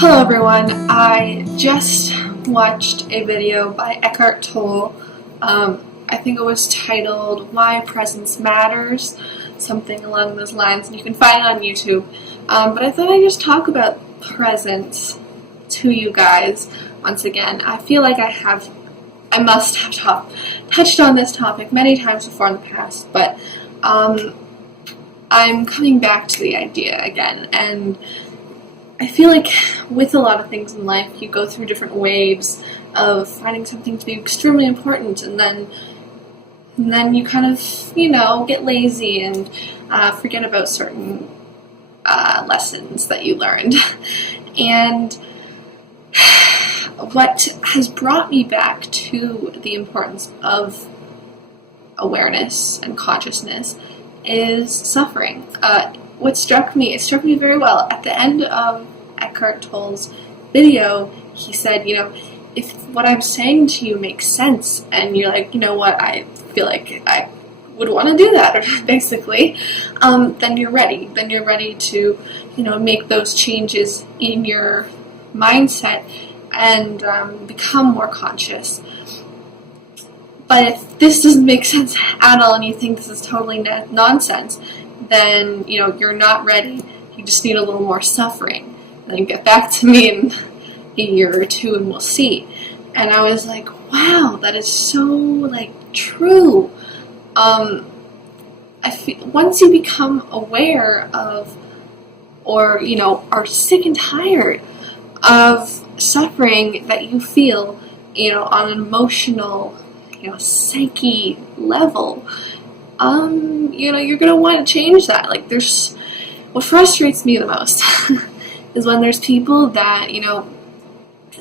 Hello everyone, I just watched a video by Eckhart Tolle. I think it was titled Why Presence Matters, something along those lines, and you can find it on YouTube. But I thought I'd just talk about presence to you guys once again. I feel like I must have touched on this topic many times before in the past, but I'm coming back to the idea again, and I feel like with a lot of things in life, you go through different waves of finding something to be extremely important, and then you kind of, get lazy and forget about certain lessons that you learned. And what has brought me back to the importance of awareness and consciousn's is suffering. It struck me very well. At the end of Eckhart Tolle's video, he said, if what I'm saying to you makes sense, and you're like, you know what, I feel like I would want to do that, or basically, then you're ready. Then you're ready to, make those changes in your mindset and become more conscious. But if this doesn't make sense at all, and you think this is totally nonsense, then, you're not ready. You just need a little more suffering. And then get back to me in a year or two and we'll see. And I was like, wow, that is so, true. I feel, once you become aware of, or, are sick and tired of suffering that you feel, on an emotional, psyche level, you're going to want to change that. What frustrates me the most is when there's people that,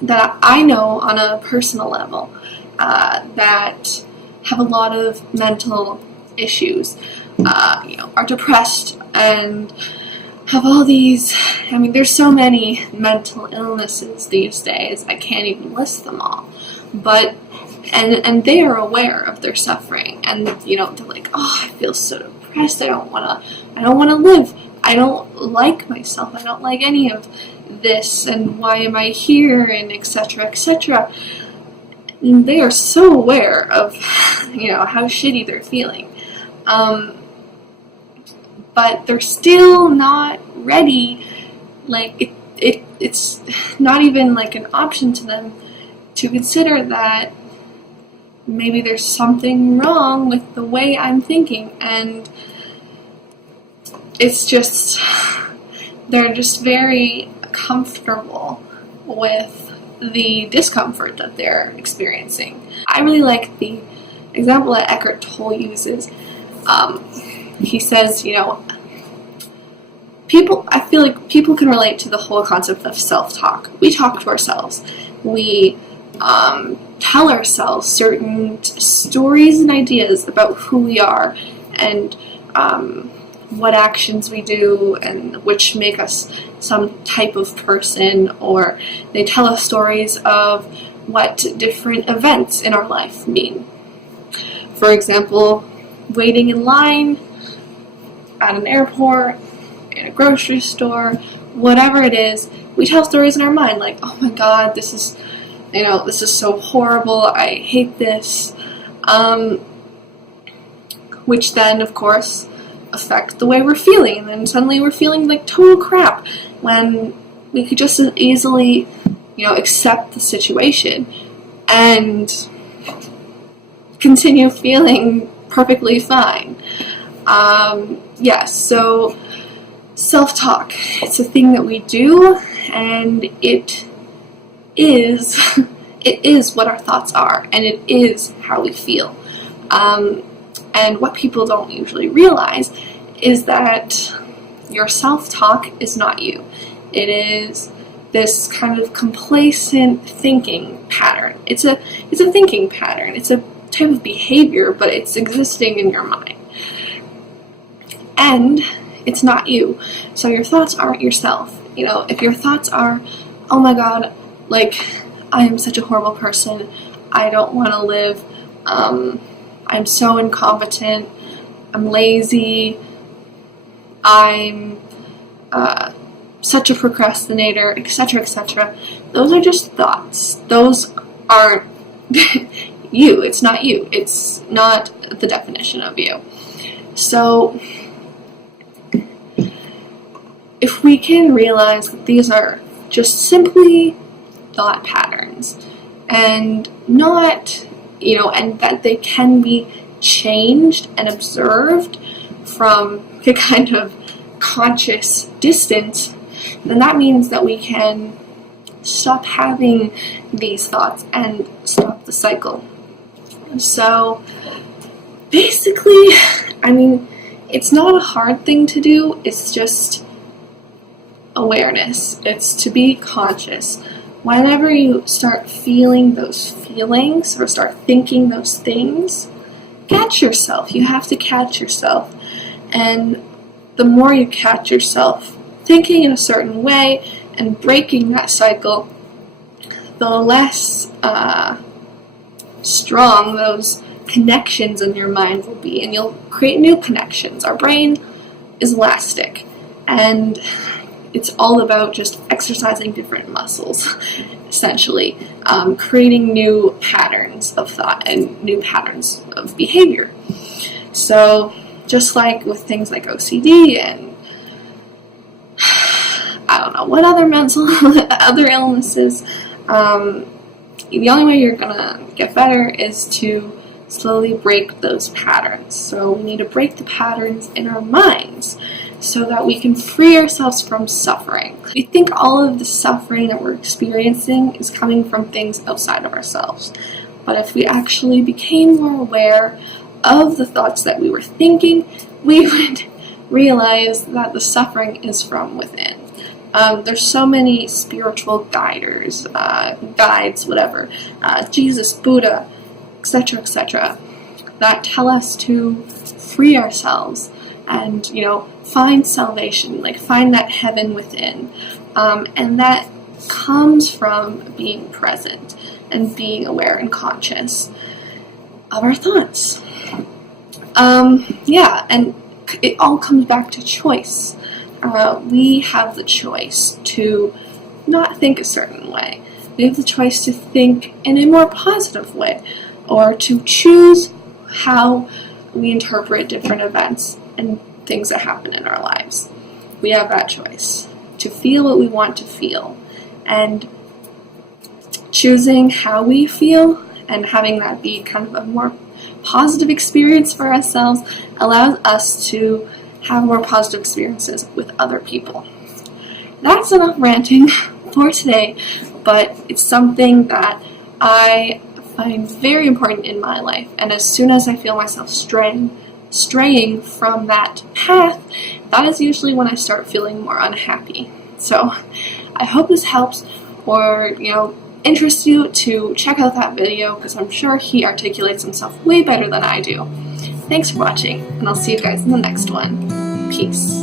that I know on a personal level, that have a lot of mental issues, are depressed and have all these, there's so many mental illnesses these days, I can't even list them all, but and they are aware of their suffering, and they're like, oh, I feel so depressed, I don't want to live, I don't like myself, I don't like any of this, and why am I here, and etc., etc. They are so aware of, how shitty they're feeling, but they're still not ready. It's not even an option to them to consider that maybe there's something wrong with the way I'm thinking, and it's just, they're just very comfortable with the discomfort that they're experiencing. I really like the example that Eckhart Tolle uses. He says, I feel like people can relate to the whole concept of self-talk. We talk to ourselves. We tell ourselves certain stories and ideas about who we are, and what actions we do, and which make us some type of person, or they tell us stories of what different events in our life mean. For example, waiting in line at an airport, in a grocery store, whatever it is, we tell stories in our mind like, oh my god, this is so horrible, I hate this, which then, of course, affect the way we're feeling, and then suddenly we're feeling like total crap, when we could just as easily, accept the situation and continue feeling perfectly fine. So self-talk, it's a thing that we do, and it is what our thoughts are, and it is how we feel. And what people don't usually realize is that your self-talk is not you. It is this kind of complacent thinking pattern. It's a thinking pattern. It's a type of behavior, but it's existing in your mind. And it's not you. So your thoughts aren't yourself. If your thoughts are, oh my god, I am such a horrible person, I don't want to live, I'm so incompetent, I'm lazy, I'm such a procrastinator, etc., etc. Those are just thoughts. Those aren't you. It's not you. It's not the definition of you. So if we can realize that these are just simply thought patterns and not, and that they can be changed and observed from a kind of conscious distance, then that means that we can stop having these thoughts and stop the cycle. So basically, it's not a hard thing to do. It's just awareness. It's to be conscious. Whenever you start feeling those feelings or start thinking those things, catch yourself. You have to catch yourself. And the more you catch yourself thinking in a certain way and breaking that cycle, the less strong those connections in your mind will be, and you'll create new connections. Our brain is elastic, and it's all about just exercising different muscles, essentially, creating new patterns of thought and new patterns of behavior. So just like with things like OCD and I don't know what other illnesses, the only way you're gonna get better is to slowly break those patterns. So we need to break the patterns in our minds so that we can free ourselves from suffering. We think all of the suffering that we're experiencing is coming from things outside of ourselves. But if we actually became more aware of the thoughts that we were thinking, we would realize that the suffering is from within. There's so many spiritual guides, whatever, Jesus, Buddha, etc., that tell us to free ourselves and, find salvation, find that heaven within. And that comes from being present and being aware and conscious of our thoughts. And it all comes back to choice. We have the choice to not think a certain way. We have the choice to think in a more positive way, or to choose how we interpret different events and things that happen in our lives. We have that choice to feel what we want to feel, and choosing how we feel and having that be kind of a more positive experience for ourselves allows us to have more positive experiences with other people. That's enough ranting for today, but it's something that I find very important in my life, and as soon as I feel myself straying from that path, that is usually when I start feeling more unhappy. So I hope this helps, or interests you to check out that video, because I'm sure he articulates himself way better than I do. Thanks for watching, and I'll see you guys in the next one. Peace.